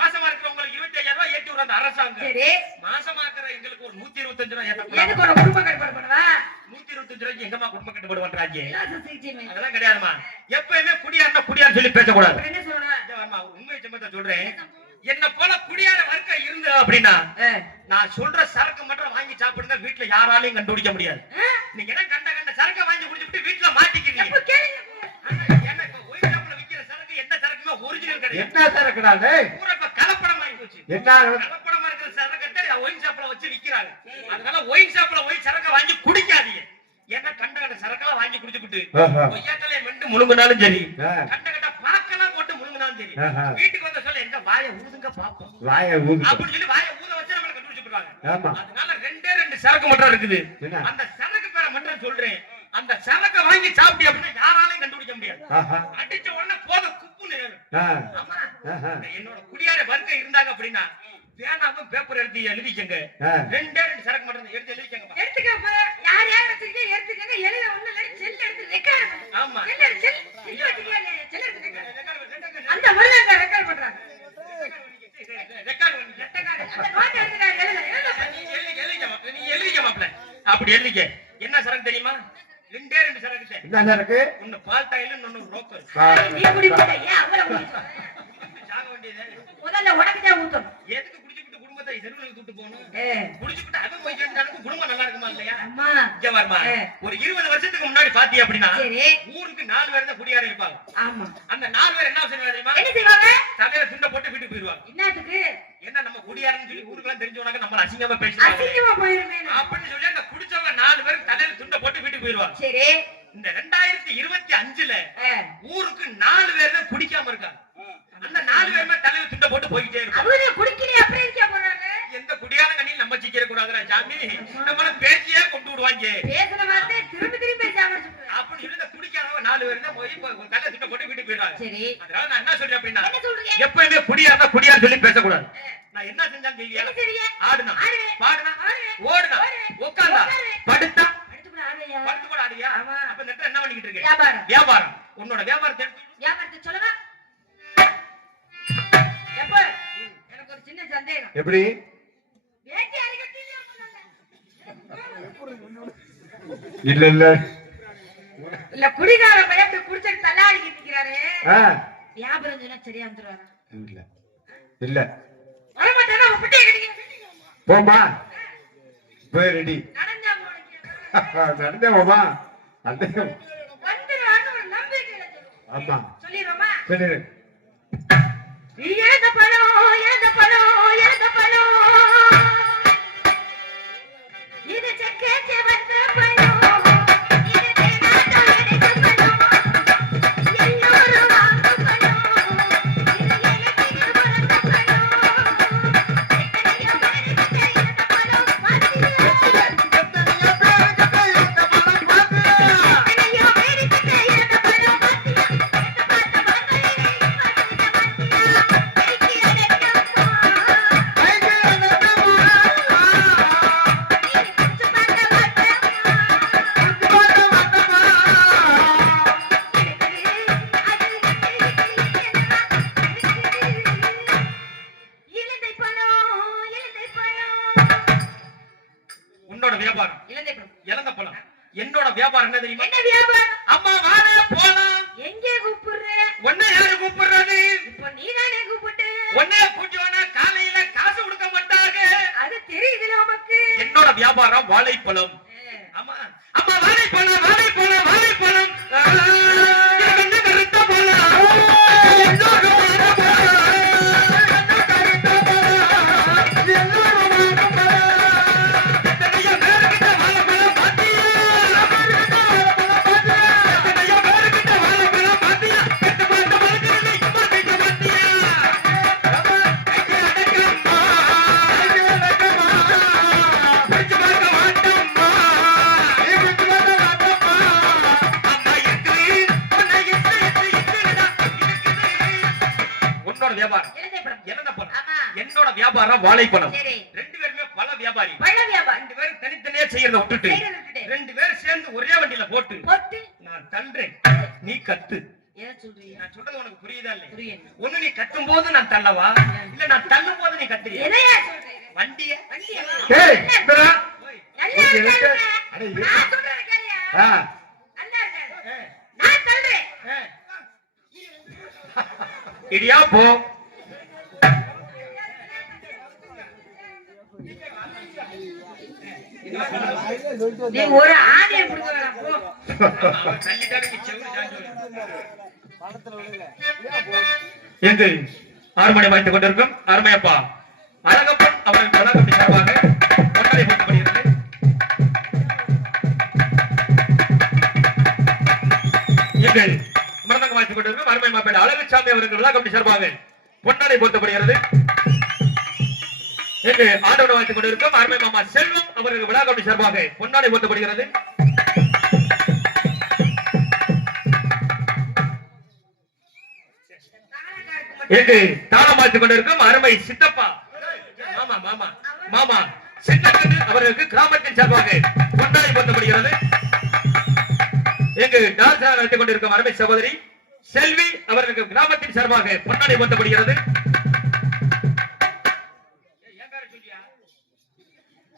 மாசமா இருக்கிறவங்களுக்கு 25000 ரூபாய் ஏத்தி விடுற அரசாங்கம். சரி. மாசமா இருக்கிற எங்களுக்கு ஒரு 125 ரூபாய் ஏத்த. எனக்கு ஒரு குடும்ப கட்டுப்பாடு பண்ணுவா. 125 ரூபாய்க்கு எங்கம்மா குடும்ப கட்டுப்பாடு பண்றாங்க? சிகிச்சை அதெல்லாம் கிடையாதுமா. எப்பவுமே குடியாரனா குடியான்னு சொல்லி பேசக்கூடாது. அப்புறம் என்ன சொல்லணும்? இங்க வரமா, உண்மை சம்பந்தத்தை சொல்றேன். என்ன போல குடியார வர்க்க இருந்து அப்படின்னா நான் சொல்ற சரக்கு மட்டும் வாங்கி சாப்பிடுங்க, வீட்டுல யாராலையும் கண்டுபிடிக்க முடியாது. நீங்க என்ன கண்ட சரக்கு வாங்கி குடிச்சிட்டு வீட்டுல மாட்டிக்கிறீங்க. என்ன இப்ப ஒயின் ஷாப்ல விக்கிற சரக்கு எந்த சரக்குமே ஒரிஜினல் கிடையாது. என்ன சரக்குடா டேய்? பூரா இப்ப கலப்படம் ஆகி போச்சு. என்ன கலப்படமா இருக்கிற சரக்கத்தை ஒயின் ஷாப்ல வச்சு விக்கிறாங்க. அதனால ஒயின் ஷாப்ல போய் சரக்கு வாங்கி குடிக்காதீங்க. ஏன்னா கண்ட சரக்கெல்லாம் வாங்கி குடிச்சுக்கிட்டு கொய்யாத்தலையை மெண்டு முழுங்கினாலும் சரி, கண்ட பாக்கெல்லாம் போட்டு முழுங்கினாலும் சரி, வீட்டுக்கு வந்த சொல்ல எங்க வாயை ஊதுங்க பாப்போம் வாயை ஊது அப்படின்னு சொல்லி வாயை ஊத வச்சு நம்மள கண்டுபிடிச்சு போடுவாங்க. ஆமா. அதனால 2 சரக்கு மட்டும் இருக்குது. அந்த சரக்கு பேரை மட்டும் சொல்றேன். அந்த சரக்கை வாங்கி சாப்பிட்டி அப்படின்னா யாராலையும் கண்டுபிடிக்க முடியாது. அடிச்ச உடனே போத குப்புன்னு ஏறும். ஆமா. என்னோட குடியார வர்க்கம் இருந்தாங்க அப்படின்னா பேனாவும் பேப்பர் எடுத்து எழுதிக்கங்க. 2 சரக்கு மட்டும் எடுத்து எழுதிக்கங்க. எடுத்துக்க. யார் யார் வச்சிருக்கீங்க எடுத்துக்கங்க. எழுத ஒண்ணு இல்ல, செல் எடுத்து ரெக்கார்ட் பண்ணு. ஆமா. செல் வச்சிருக்கீங்க, செல் எடுத்து ரெக்கார்ட். அந்த முருகன் ரெக்கார்ட் பண்றாங்க. ரெக்கார்ட் பண்ணி அந்த நோட் எடுத்து எழுத நீ எழுதிக்க மாப்ள. அப்படி எழுதிக்க. என்ன சரக்கு தெரியுமா? 2 சரக்கு. என்ன சரக்கு? ஒன்னு பால் டாயில், இன்னொன்னு ரோக்கர். நீ குடி போட்ட ஏன் அவளை குடிச்ச? சாக வேண்டியது. முதல்ல உனக்கு தான் ஊத்தணும். எதுக்கு குடிச்சிட்டு குடும்பத்தை தெருவுல தூட்டு போகணும்? குடிச்சிட்டு அவன் போய் சேர்ந்தாலும் குடும்பம் நல்லா இருக்குமா இல்லையா? அம்மா இங்க வரமா. ஒரு 20 வருஷத்துக்கு முன்னாடி பாத்தி அப்படின்னா சரி, ஊருக்கு 4 பேர் தான் குடியார இருப்பாங்க. ஆமா. அந்த 4 பேர் என்ன செய்வாங்க தெரியுமா? என்ன செய்வாங்க? தலையில துண்ட போட்டு வீட்டுக்கு போயிடுவாங்க. என்னத்துக்கு? என்ன நம்ம குடியாரன்னு சொல்லி ஊருக்குலாம் தெரிஞ்சவனாக்க நம்மள அசிங்கமா பேசுவாங்க. அசிங்கமா போயிருமே அப்படின்னு சொல்லி அந்த குடிச்சவங்க 4 பேர் தலையில துண்ட போட்டு வீட்டுக்கு போயிடுவாங்க. சரி. இந்த 2025ல ஊருக்கு 4 பேர் தான் குடிக்காம இருக்காங்க. அந்த 4 பேருமே தலையில துண்ட போட்டு போயிட்டே இருப்பாங்க. அவரே குடிக்கலையே அப்புறம் இருக்க போறாங்க. எந்த குடியார கண்ணில் நம்ம சிக்கிர கூடாதுடா சாமி. நம்மள பேச்சியே கொண்டு விடுவாங்க. பேசுற வார்த்தை திரும்பி திரும்பி பேசாம அப்படி சொல்லி இந்த குடிக்காதவங்க 4 பேர் தான் போய் தலையில துண்ட போட்டு வீட்டுக்கு போயிடுறாங்க. சரி. அதனால நான் என்ன சொல்றேன் அப்படின்னா, என்ன சொல்றீங்க? எப்பவுமே குடியாரனா குடியான்னு சொல்லி பேசக்கூடாது. நான் என்ன செஞ்சாலும் தெரியா? என்ன செய்வீங்க? ஆடுனா, ஆடுவேன். பாடுனா, ஆடுவேன். ஓடுனா, உட்கார்ந்தா, படுத்தா, அடுத்து கூட ஆடுறியா? படுத்து கூட ஆடியா? ஆமா. அப்ப இந்த இடத்துல என்ன பண்ணிக்கிட்டு இருக்க? வியாபாரம். வியாபாரம். உன்னோட வியாபாரத்தை எடுத்து வியாபாரத்தை சொல்லவா? எப்ப? எனக்கு ஒரு சின்ன சந்தேகம். எப்படி? வேட்டி அடிக்கட்டியா இல்ல இல்ல இல்ல குடிகார பையன் இப்படி குடிச்சிட்டு தள்ளாடிக்கிட்டு நிக்கிறாரு. வியாபாரம் சொன்னா சரியா வந்துருவாரா? இல்ல இல்ல வரமாட்டானா முட்டையை கடிக்க போமா போய் ரெடி நடந்தா போறீங்க. நடந்தே போமா அந்த வந்துருவான்னு ஒரு நம்பிக்கையில சொல்லுவோம். ஆமா சொல்லிடுவோமா? சொல்லிடு. இழந்த பழம் இழந்த பழம் இழந்த பழம் இது செக்கே செவந்த பழம் இது தேனாட்டம் எடுக்கும் பழம் எல்லோரும் வாங்கும் பழம் இது இலக்கிய வளர்ந்த பழம் வியாபாரம் தெரியுமா? என்ன வியாபாரம்? அம்மா வாடா போலாம். எங்கே கூப்பிடுற? உன்னை யாரு கூப்பிடுறது? இப்போ நீதானே கூப்பிட்டு. உன்னை கூட்டியோனா காலையில காசு கொடுக்க மாட்டாங்க. அது தெரியுதுல உனக்கு. என்னோட வியாபாரம் வாழைப்பழம். அம்மா அம்மா வாழைப்பழம் வாழைப்பழம் வாழைப்பழம். என்ன கருத்த பழம். என்னோட வியாபாரம் வாழைப்பழம். ரெண்டு பேருமே பல வியாபாரி. ரெண்டு பேரும் தனித்தனியா செய்யறத விட்டுட்டு ரெண்டு பேரும் சேர்ந்து ஒரே வண்டியில போட்டு நான் தள்ளுறேன், நீ கத்து. நான் சொல்றது உனக்கு புரியுதா இல்ல? ஒண்ணு நீ கத்தும் போது நான் தள்ளவா, இல்ல நான் தள்ளும் போது நீ கத்துறியா? வண்டிய இடியா போ. நீ ஒரு ஆணைய புடிங்க போ. எங்கு 6 மணி வாய்த்துக் கொண்டிருக்கும் அருமையப்பா அழகப்பன் அவர்கள் கலாகப்படி சார்பாக கொண்டாடி போட்டப்படுகிறது. எங்கள் மரணங்க வாய்த்துக் கொண்டிருக்கும் அருமை மாப்பிள்ளை அழகுசாமி அவர்கள் கலாகப்படி சார்பாக பொன்னாடை போர்த்தப்படுகிறது. எங்கு ஆண்டவனை வாழ்த்துக் கொண்டிருக்கும் அருமை மாமா செல்வம் அவர்கள் விழாக்கமிட்டி சார்பாக பொன்னாடை போர்த்தப்படுகிறது. எங்கு தாளம் வாழ்த்துக் கொண்டிருக்கும் அருமை சித்தப்பா மாமா மாமா மாமா சின்னக்கண்ணு அவர்களுக்கு கிராமத்தின் சார்பாக பொன்னாடை போர்த்தப்படுகிறது. எங்கு டான்ஸ் நடத்திக் கொண்டிருக்கும் அருமை சகோதரி செல்வி அவர்களுக்கு கிராமத்தின் சார்பாக பொன்னாடை போர்த்தப்படுகிறது.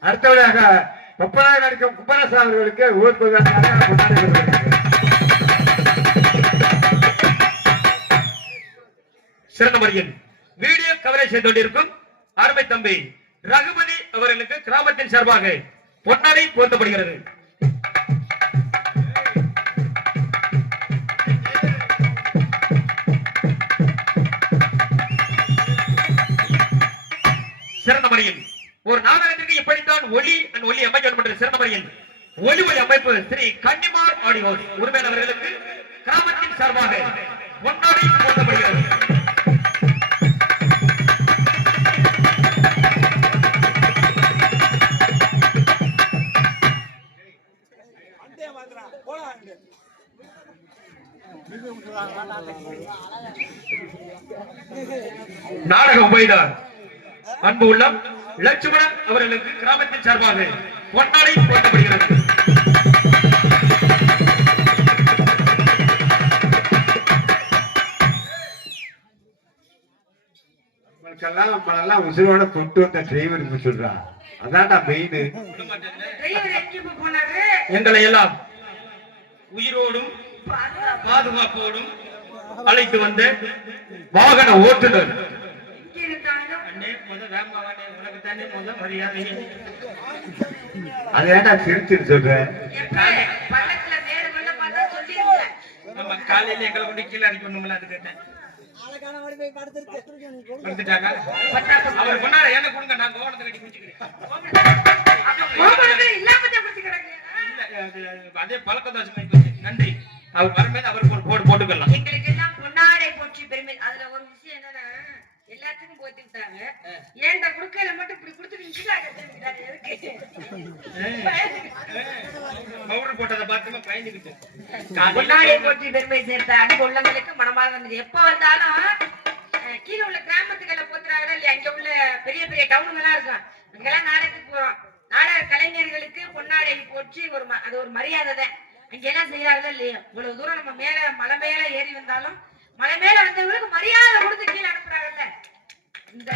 அடுத்தவராக கொப்பனாக நடிக்கும் குப்பரசா அவர்களுக்கு ஊர் சிறந்த முறையில் வீடியோ கவரேஜ் செய்து கொண்டிருக்கும் அருமை தம்பி ரகுபதி அவர்களுக்கு கிராமத்தின் சார்பாக பொன்னாடை போர்த்தப்படுகிறது. சிறந்த முறையில் ஒரு நாடகத்திற்கு இப்படித்தான் ஒலி அமைச்சர் பண்ற சிறந்த முறையில் ஒலி அமைப்பு ஸ்ரீ கன்னிமார் ஆடியோஸ் உரிமையாளர்களுக்கு கிராமத்தின் சார்பாக பொன்னாடை போர்த்தப்படுகிறது. நாடக உபயதார் அன்பு உள்ளம் லட்சுமணன் அவர்களுக்கு கிராமத்தின் சார்பாக பொன்னாடை போர்த்தப்படுகிறது. நம்மளெல்லாம் உசுரோட கொண்டு வந்த டிரைவர் சொல்றா, அதான்டா மெயின். எங்களை எல்லாம் உயிரோடும் பாதுகாப்போடும் அழைத்து வந்த வாகன ஓட்டுநர் அது ஏன்டா சிரிச்சுன்னு சொல்ற? நம்ம காலையில எங்களை கொண்டு கீழே இறக்கி ஒண்ணுமில்ல, அது கேட்டேன். அவர் கொண்டாட என்ன கொடுங்க, நான் கோவணத்தை கட்டி குடிச்சுக்கிறேன். அதே பழக்கம் தான். நன்றி. அவர் வரும்போது அவருக்கு ஒரு போடு போட்டுக்கலாம். எங்களுக்கு எல்லாம் பொன்னாடை போற்றி பெருமை. அதுல ஒரு விஷயம் என்னன்னா, எல்லாத்துக்கும் போட்டுட்டாங்க, ஏன்டா குடுக்கையில மட்டும் இப்படி கொடுத்துட்டு பவுடர் போட்டதை பார்த்துமா பயந்துக்கிட்டு. பொன்னாடை போற்றி பெருமை சேர்த்த அன்பு உள்ளவங்களுக்கு மனமார்ந்த எப்ப வந்தாலும் கீழே உள்ள கிராமத்துக்களை போத்துறாங்களா இல்லையா, இங்க உள்ள பெரிய பெரிய டவுனுங்கெல்லாம் இருக்கும், அங்கெல்லாம் நாடகத்துக்கு போறோம். நாடக கலைஞர்களுக்கு பொன்னாடை போற்றி அது ஒரு மரியாதை தான். அங்க எல்லாம் செய்யறாங்களா இல்லையா, இவ்வளவு தூரம் நம்ம மேல மலை மேல ஏறி வந்தாலும் மலை மேல வந்தவங்களுக்கு மரியாதை கொடுத்து கீழே அனுப்புறாங்கல்ல. இந்த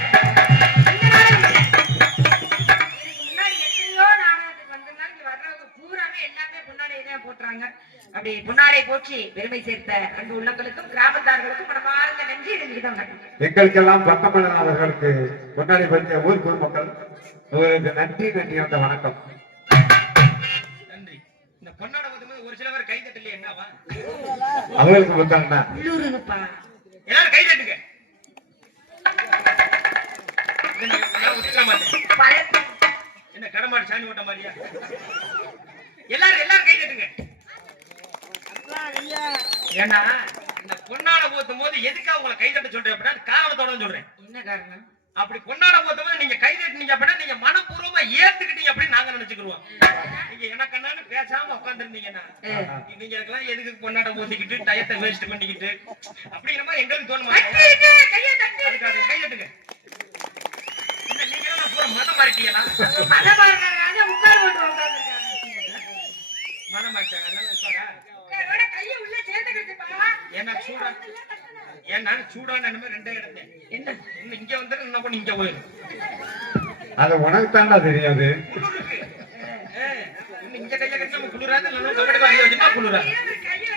முன்னாடி எத்தனையோ நாடகத்துக்கு வந்ததுனால இங்க வர்றவங்க பூராமே எல்லாமே பொன்னாடை தான் போட்டுறாங்க. நிகழ்ச்சி பெருமை சேர்த்த அன்பு உள்ளங்களுக்கும் கிராமத்தார்களுக்கும் மனமார்ந்த நன்றி. எங்களுக்கெல்லாம் பக்கமல்லவர்களுக்கு கொண்டாடி படுத்திய ஊர் பொதுமக்கள் உங்களுக்கு நன்றி அந்த வணக்கம். நன்றி. இந்த பொன்னாட ஒரு சில பேர் கை தட்டலையே என்னவா? அவங்களுக்கு கொடுத்தாங்கண்ணா. உள்ளூருப்பா. எல்லாரும் கை தட்டுங்க. என்ன கடமாடு சாணி ஓட்ட மாதிரியா? எல்லாரும் கை தட்டுங்க. ஏன்னா இந்த பொன்னாட போத்தும் போது எதுக்காக உங்களை கை தட்ட சொல்றேன் அப்படின்னா காரணத்தோட சொல்றேன். என்ன காரணம்? அப்படி பொன்னாட போத்தும் போது நீங்க கை தட்டினீங்க அப்படின்னா நீங்க மனப்பூர்வமா ஏத்துக்கிட்டீங்க அப்படின்னு நாங்க நினைச்சுக்கிடுவோம். நீங்க எனக்கு என்னன்னு பேசாம உட்காந்துருந்தீங்கன்னா நீங்க இருக்கலாம் எதுக்கு பொன்னாட போத்திக்கிட்டு டயத்தை வேஸ்ட் பண்ணிக்கிட்டு அப்படிங்கிற மாதிரி எங்களுக்கு தோணுமா? அதுக்காக கை தட்டுங்க. நீங்க எல்லாம் பூரா மதம் மாறிட்டீங்களா? மதம் மாறினாங்க உட்கார் போட்டு உட்கார்ந்துருக்காங்க. மதம் மாறிட்டாங்க. கையை உள்ள சேர்த்துக்கிட்டுப்பா. ஏன்னா சூடா ஏன்னா சூடான ரெண்டே இடத்துல என்ன இன்னும் இங்க வந்து என்ன பண்ணி இங்க போயிடும். அது உனக்கு தாண்டா தெரியாது. இங்க கையை கட்டி நம்ம குளிராது இல்லைன்னா குளிராது.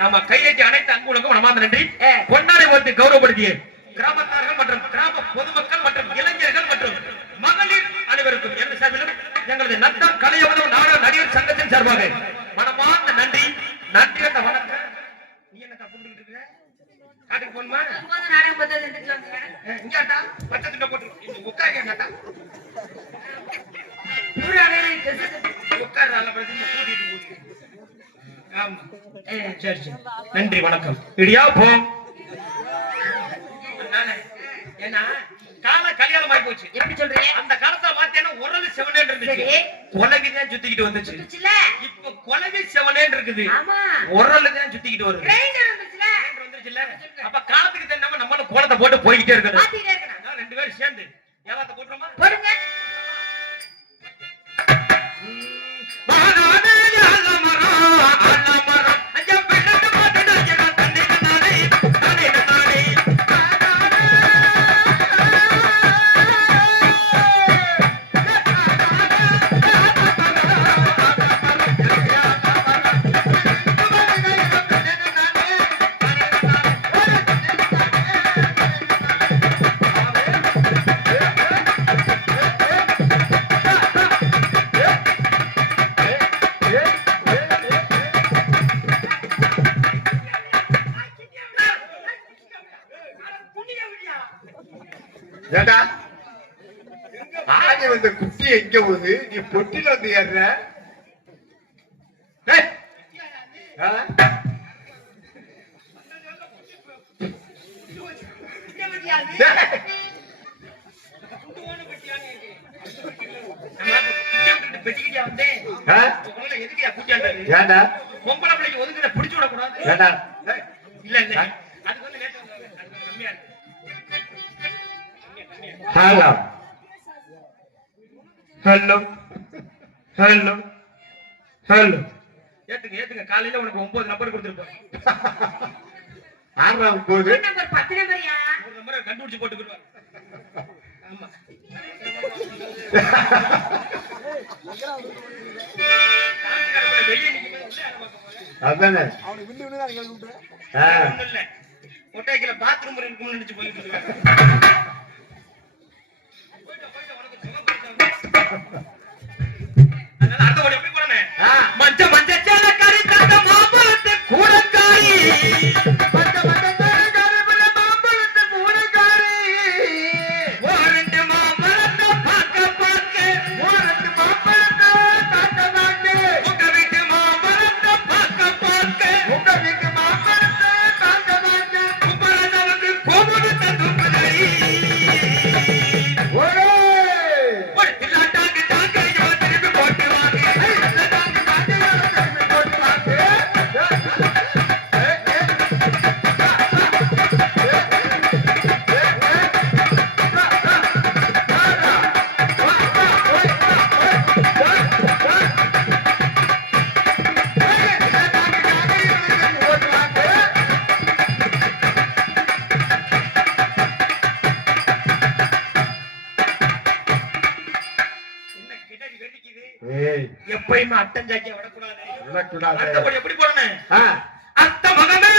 ஆமா கையெட்டி அனைத்து அன்பு உலகம் மனமார்ந்த நன்றி. பொன்னாடை வந்து கௌரவப்படுத்திய கிராமத்தார்கள் மற்றும் கிராம பொதுமக்கள் மற்றும் இளைஞர்கள் மற்றும் மகளிர் அனைவருக்கும் எந்த சார்பிலும் எங்களது நத்தம் கலையுணவு நாடக நடிகர் சங்கத்தின் சார்பாக மனமார்ந்த நன்றி. நன்றி அந்த வணக்கம். நீ என்ன கூப்பிட்டு இருக்க? காட்டுக்கு போணுமா? நாடகம் பார்த்தா இங்காட்டா பச்சை துண்டை போட்டு உட்காரு. என்னட்டா உட்காரு. நல்ல பிரச்சனை கூட்டிட்டு ஆமா சரி சரி நன்றி வணக்கம். இடியா போ. ஏன்னா கால கல்யாணம் ஆகி போச்சு. எப்படி சொல்றீங்க? அந்த காலத்தை மாத்தேன்னா உரல் செவனே இருந்துச்சு. கொலவிதான் சுத்திக்கிட்டு வந்துச்சு. இப்ப கொலவி செவனே இருக்குது. உரல் தான் சுத்திக்கிட்டு வருது. வந்துருச்சுல. அப்ப காலத்துக்கு தெரியாம நம்ம கோலத்தை போட்டு போய்கிட்டே இருக்கணும். ரெண்டு பேரும் சேர்ந்து ஏவாத்த போட்டுறோமா? போடுங்க. ஏண்டா ஆதி வந்து குட்டி எங்க போகுது? நீ பொட்டில வந்து ஏறுற. ஏண்டா பொம்பளை பிள்ளைக்கு ஒதுக்குற பிடிச்சு விடக்கூடாது. ஏண்டா இல்ல இல்ல அதுக்கு வந்து கம்மியா இருக்கு. ஹலோ ஹலோ ஹலோ ஹலோ ஏத்துங்க காலையில உனக்கு 9 நம்பர் கொடுத்துருப்பேன். 6 9 நம்பர் 10 நம்பர்யா. ஒரு நம்பரை கண்டுபிடிச்சு போட்டுக்குறேன். ஆமா அதானே ஒட்டைக்கில பாத்ரூம் இருக்கும்னு நினைச்சு போயிட்டு இருக்கேன். அடுத்த ஒரு எப்படி போறேன்? மஞ்ச மஞ்ச சேலக்காரி தந்த மாம்பழத்து கூடக்காரி. மஞ்ச மஞ்ச சேலக்காரி மாம்பழத்து கூடக்காரி. ஓரண்டு மாம்பழத்தை பார்க்க ஓரண்டு மாம்பழத்தை பார்க்க உங்க வீட்டு மாம்பழத்தை பார்க்க உங்க வீட்டு மாம்பழத்தை பார்க்க கும்பலதவங்க கோமுகத்தை தூக்குதடி. எப்பயுமே அட்டன் ஜாக்கிய விடக்கூடாது. விடக்கூடாது. அடுத்தபடி எப்படி போறேன்? அத்த மகமே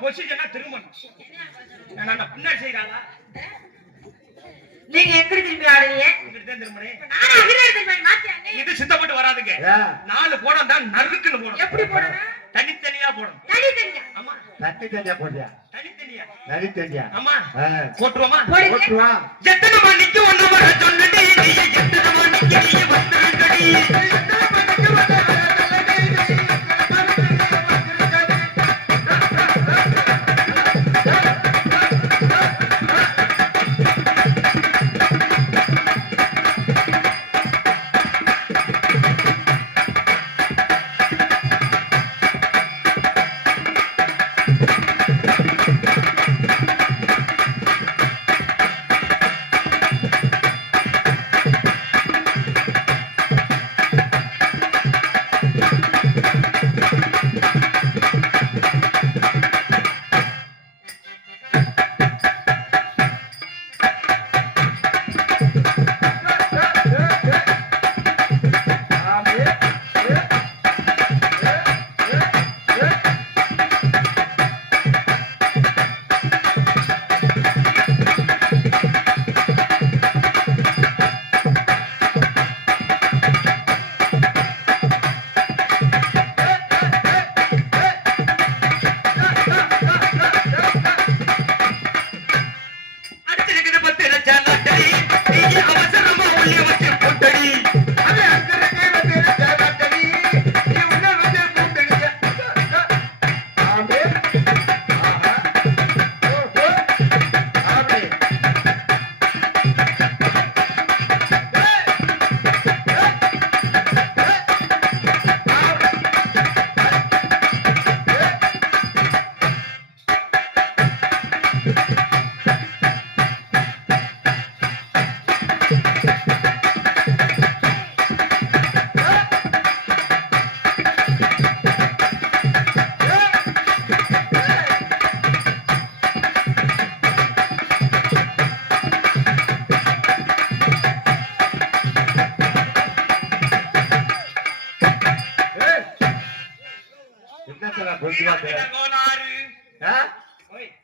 பொசிஷனா திரும்பணும். நான் பின்னாடி செய்யறாளா? நீங்க எங்க திரும்பி ஆடுவீங்க? இங்கிட்டு திரும்பனே. நானே அகில திரும்பி மாத்தியானே. இது சித்தப்பட்டு வராதுங்க. 4 போடம் தான் நறுக்குன்னு போடும். எப்படி போடணும்? தனித்தனியா போடணும். தனித்தனியா? ஆமா. தனித்தனியா போடியா? தனித்தனியா. தனித்தனியா. ஆமா. போட்டுருவோமா? போட்டுருவா. எத்தனை மணிக்கு ஒண்ணு வர சொன்னடி நீ எத்தனை மணிக்கு நீ வந்துருங்கடி.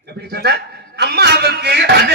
எப்படி சொன்ன? அம்மாவுக்கு அது